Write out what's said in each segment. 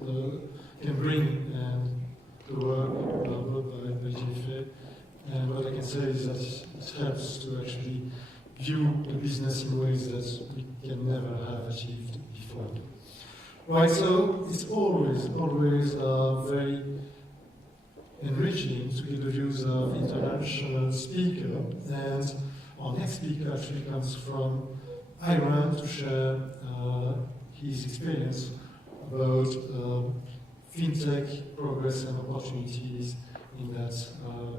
can bring the work developed by GFA. And what I can say is that it helps to actually view the business in ways that we can never have achieved before. Right, so it's always very enriching to get the views of international speakers, and our next speaker actually comes from Iran to share his experience about fintech progress and opportunities in that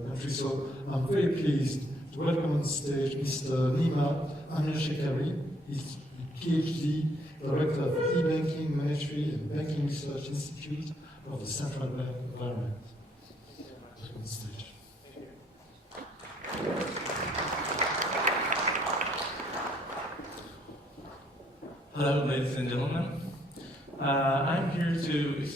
country. So I'm very pleased to welcome on stage Mr. Nima Amirshekari. He's a PhD Director of the E-Banking, Monetary and Banking Research Institute of the Central Bank of Ireland. On stage. Hello, ladies and gentlemen. I'm here to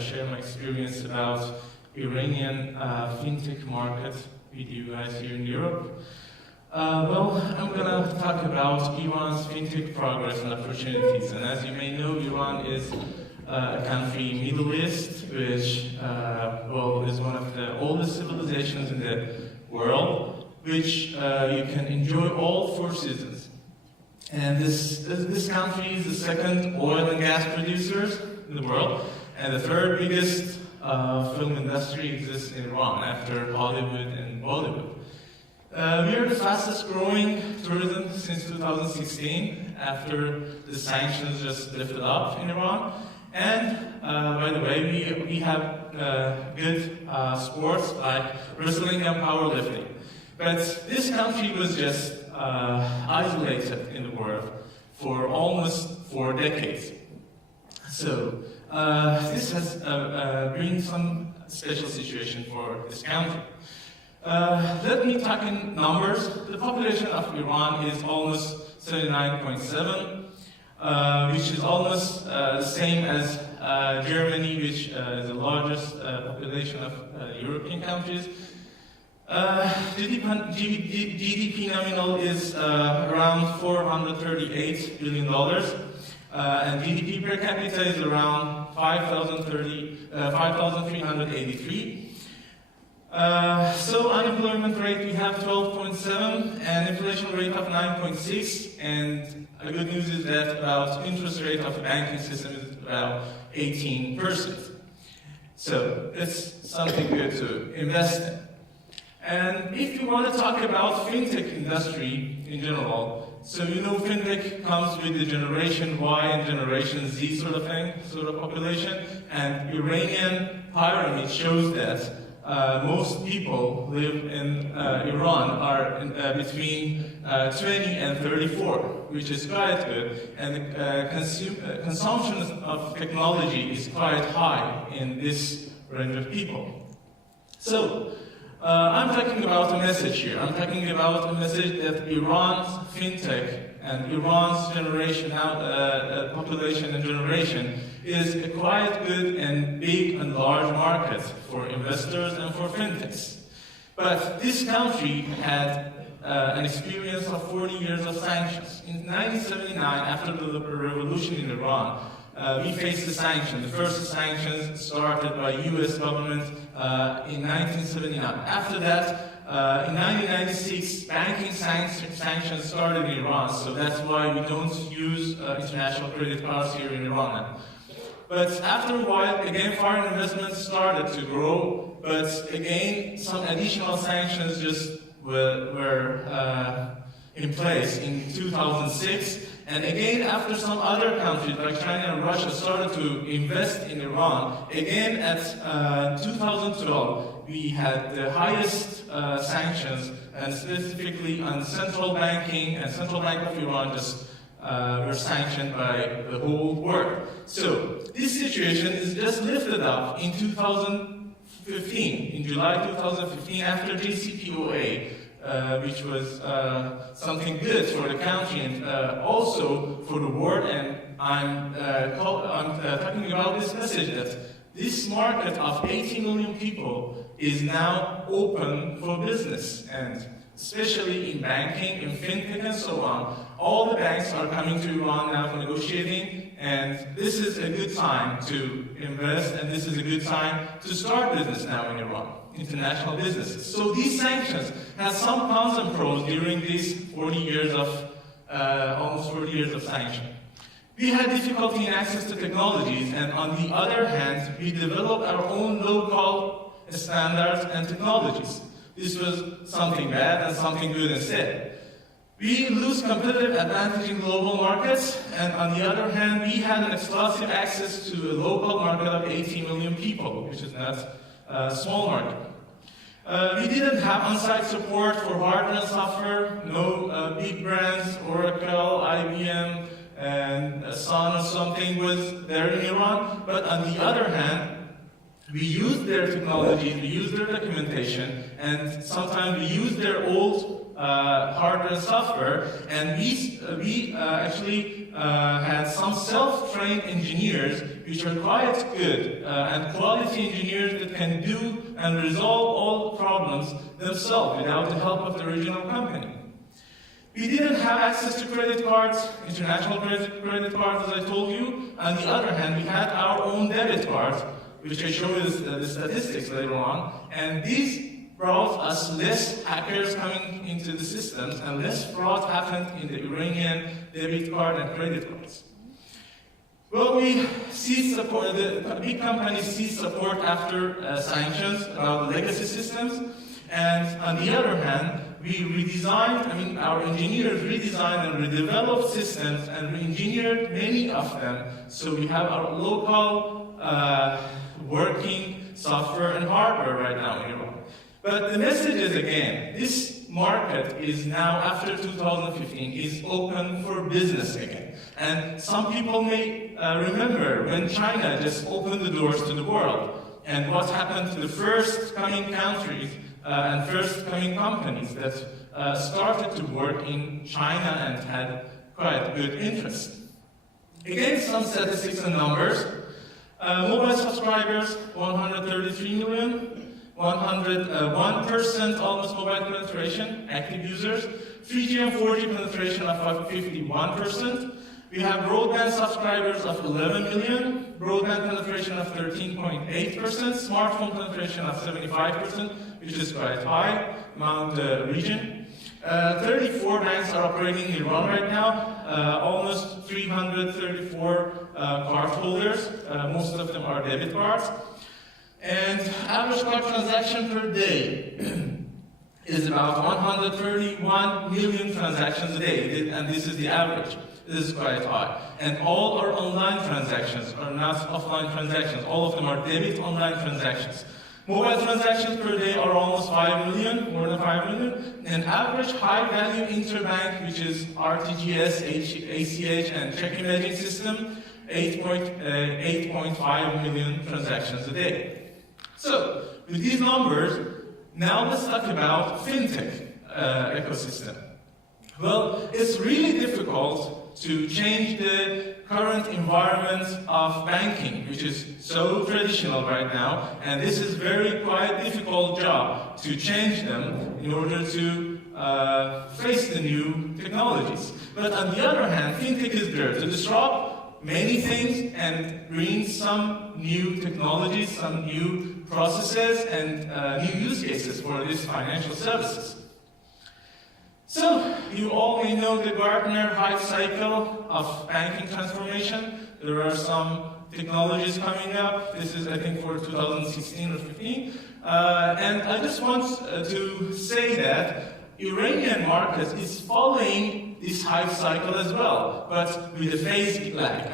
share my experience about Iranian fintech market with you guys here in Europe. Well, I'm going to talk about Iran's fintech progress and opportunities. And as you may know, Iran is a country in the Middle East, which well, is one of the oldest civilizations in the world, which you can enjoy all 4 seasons. And this country is the second oil and gas producers in the world, and the 3rd biggest film industry exists in Iran after Hollywood and Bollywood. We are the fastest growing tourism since 2016 after the sanctions just lifted up in Iran. And by the way, we have good sports like wrestling and powerlifting. But this country was just isolated in the world for almost 4 decades. So this has been some special situation for this country. Let me talk in numbers. The population of Iran is almost 79.7, which is almost the same as Germany, which is the largest population of European countries. GDP nominal is around $438 billion, and GDP per capita is around 5,383. So unemployment rate, we have 12.7, and inflation rate of 9.6, and the good news is that about interest rate of the banking system is about 18%. So it's something good to invest in. And if you want to talk about fintech industry in general, so you know fintech comes with the generation Y and generation Z sort of thing, sort of population, and Iranian pyramid shows that most people live in Iran are between 20 and 34, which is quite good, and the consumption of technology is quite high in this range of people. So, I'm talking about a message here. I'm talking about a message that Iran's fintech and Iran's generation, population and generation, is a quite good and big and large market for investors and for fintechs. But this country had an experience of 40 years of sanctions. In 1979, after the revolution in Iran, we faced the sanctions. The first sanctions started by US government in 1979. After that, in 1996, banking sanctions started in Iran, so that's why we don't use international credit cards here in Iran now. But after a while, again, foreign investments started to grow, but again, some additional sanctions just were in place in 2006. And again, after some other countries like China and Russia started to invest in Iran, again at 2012, we had the highest sanctions, and specifically on central banking, and Central Bank of Iran just were sanctioned by the whole world. So this situation is just lifted up in 2015, in July 2015, after JCPOA, which was something good for the country and also for the world. And I'm talking about this message that this market of 80 million people is now open for business, and especially in banking, in fintech, and so on. All the banks are coming to Iran now for negotiating, And this is a good time to invest, and this is a good time to start business now in Iran, international businesses. So these sanctions had some cons and pros during these 40 years of, almost 40 years of sanction. We had difficulty in access to technologies, and on the other hand, we developed our own local standards and technologies. This was something bad and something good instead. We lose competitive advantage in global markets, and on the other hand, we had an exclusive access to a local market of 80 million people, which is not a small market. We didn't have on-site support for hardware and software, no big brands, Oracle, IBM, and Sun or something was there in Iran, but on the other hand, we used their technologies, we used their documentation, and sometimes we used their old hardware and software, and we actually had some self-trained engineers which are quite good and quality engineers that can do and resolve all problems themselves without the help of the original company. We didn't have access to credit cards, international credit cards, as I told you. On the other hand, we had our own debit cards, which I show you the statistics later on, and these brought us less hackers coming into the systems and less fraud happened in the Iranian debit card and credit cards. Well, we ceased support, the big companies ceased support after sanctions about legacy systems, and on the other hand, we redesigned, our engineers redesigned and redeveloped systems and re-engineered many of them, so we have our local working software and hardware right now in Iran. But the message is, again, this market is now, after 2015, is open for business again. And some people may remember when China just opened the doors to the world, and what happened to the first coming countries and first coming companies that started to work in China and had quite good interest. Again, some statistics and numbers. Mobile subscribers, 133 million. 101% almost mobile penetration, active users. 3G and 4G penetration of 51%. We have broadband subscribers of 11 million, broadband penetration of 13.8%, smartphone penetration of 75%, which is quite high among the region. 34 banks are operating in Iran right now, almost 334 card holders, most of them are debit cards. And average card transaction per day is about 131 million transactions a day, and this is the average. This is quite high. And all are online transactions, are not offline transactions. All of them are debit online transactions. Mobile transactions per day are almost 5 million, more than 5 million. And average high-value interbank, which is RTGS, ACH, and check imaging system, 8.5 million transactions a day. So, with these numbers, now let's talk about Fintech ecosystem. Well, it's really difficult to change the current environment of banking, which is so traditional right now, and this is quite difficult job to change them in order to face the new technologies. But on the other hand, Fintech is there to disrupt many things and bring some new technologies, some new processes, and new use cases for these financial services. So, you all may know the Gartner hype cycle of banking transformation. There are some technologies coming up. This is, I think, for 2016 or 15. And I just want to say that Iranian market is following this hype cycle as well, but with a phase lag.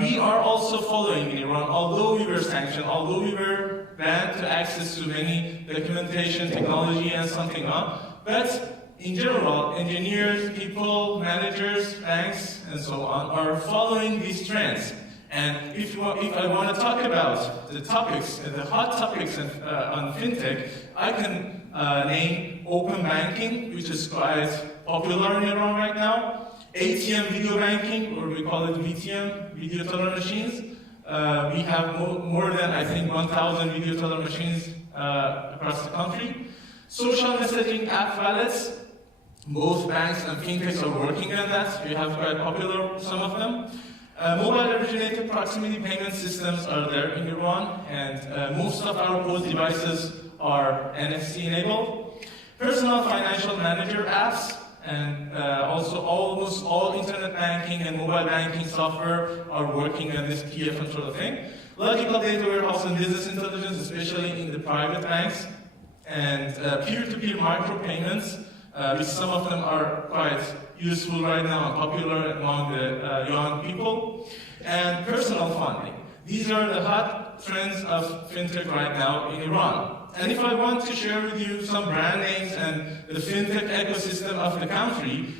We are also following in Iran, although we were sanctioned, although we were banned to access to many documentation, technology, and something on, but in general, engineers, people, managers, banks, and so on are following these trends. And if I want to talk about the topics, the hot topics on FinTech, I can name open banking, which is quite popular in Iran right now, ATM video banking, or we call it VTM, video teller machines. We have more than, I think, 1,000 video teller machines across the country. Social messaging app wallets. Both banks and fintechs are working on that. We have quite popular, some of them. Mobile-originated proximity payment systems are there in Iran, and most of our POS devices are NFC-enabled. Personal financial manager apps, and also almost all internet banking and mobile banking software are working on this PFM sort of thing. Logical data warehouse and business intelligence, especially in the private banks, and peer-to-peer micropayments, which some of them are quite useful right now and popular among the young people, and personal funding. These are the hot trends of fintech right now in Iran. And if I want to share with you some brand names and the fintech ecosystem of the country,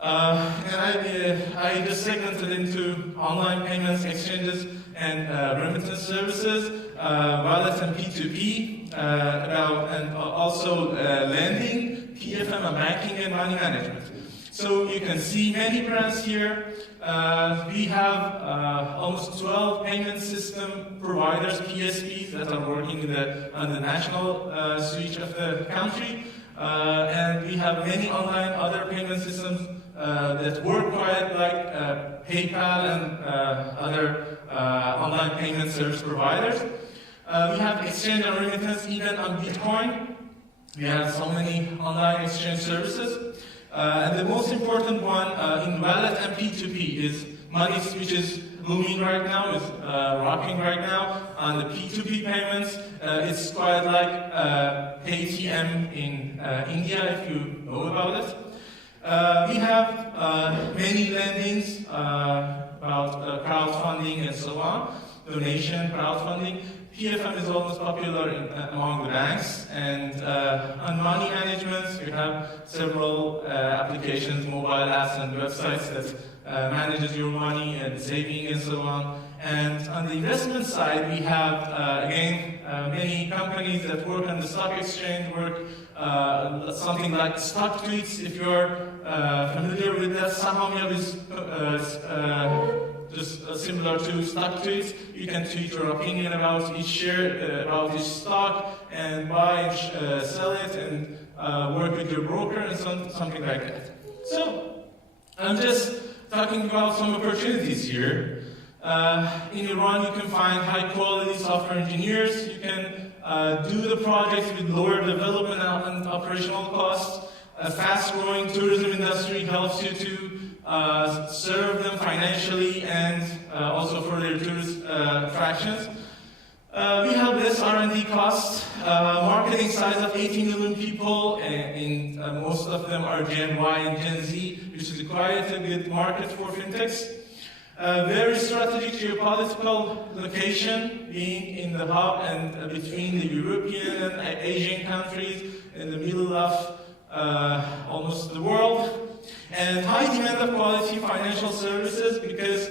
I just segmented into online payments, exchanges, and remittance services, wallets and P2P, and also lending, PFM, and banking and money management. So you can see many brands here. We have almost 12 payment system providers, PSPs, that are working on the national switch of the country. And we have many online other payment systems that work quite like PayPal and other online payment service providers. We have exchange and remittance even on Bitcoin. We have so many online exchange services. And the most important one in wallet and P2P is money, which is booming right now, is rocking right now. On the P2P payments, it's quite like Paytm in India, if you know about it. We have many lendings about crowdfunding and so on, donation, crowdfunding. PFM is almost popular among the banks, and on money management, we have several applications, mobile apps and websites that manages your money and saving and so on. And on the investment side, we have, again, many companies that work on the stock exchange, something like stock tweets. If you're familiar with that, Sahamiya is just similar to stock tweets. You can tweet your opinion about each share, about each stock, and buy and sell it, and work with your broker, and something like that. So, I'm just talking about some opportunities here. In Iran, you can find high-quality software engineers. You can do the projects with lower development and operational costs. A fast-growing tourism industry helps you to serve them financially and also for their tourist attractions. We have less R&D costs, marketing size of 80 million people, and most of them are Gen Y and Gen Z, which is quite a good market for fintechs. Very strategic geopolitical location, being in the hub and between the European and Asian countries in the middle of almost the world. And high demand of quality financial services, because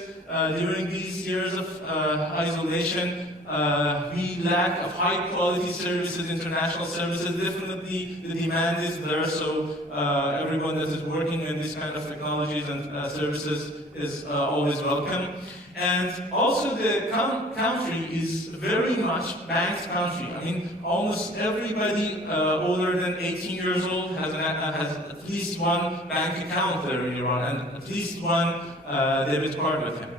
during these years of isolation, we lack of high quality services, international services. Definitely the demand is there, so everyone that is working in these kind of technologies and services is always welcome. And also the country is very much banked country. I mean, almost everybody older than 18 years old has at least one bank account there in Iran, and at least one debit card with him.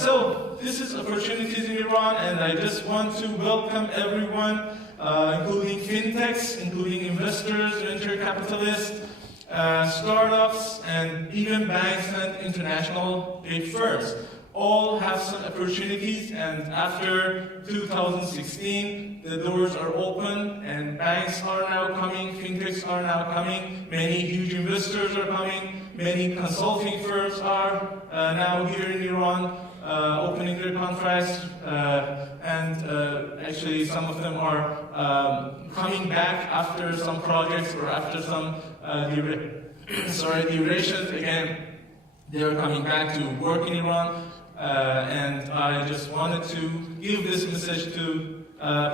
So this is opportunities in Iran, and I just want to welcome everyone, including fintechs, including investors, venture capitalists, startups, and even banks and international big firms. All have some opportunities, and after 2016, the doors are open, and banks are now coming, fintechs are now coming, many huge investors are coming, many consulting firms are now here in Iran, opening their contracts, and actually some of them are coming back after some projects or after some durations. Again, they are coming back to work in Iran. And I just wanted to give this message to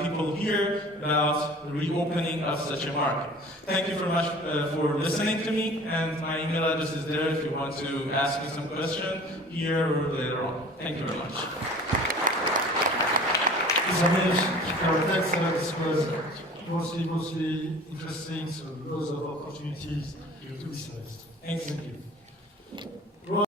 people here about the reopening of such a market. Thank you very much for listening to me, and my email address is there if you want to ask me some question here or later on. Thank you very much. This was mostly interesting, so lots of opportunities to be seized. Thank you. Thank you.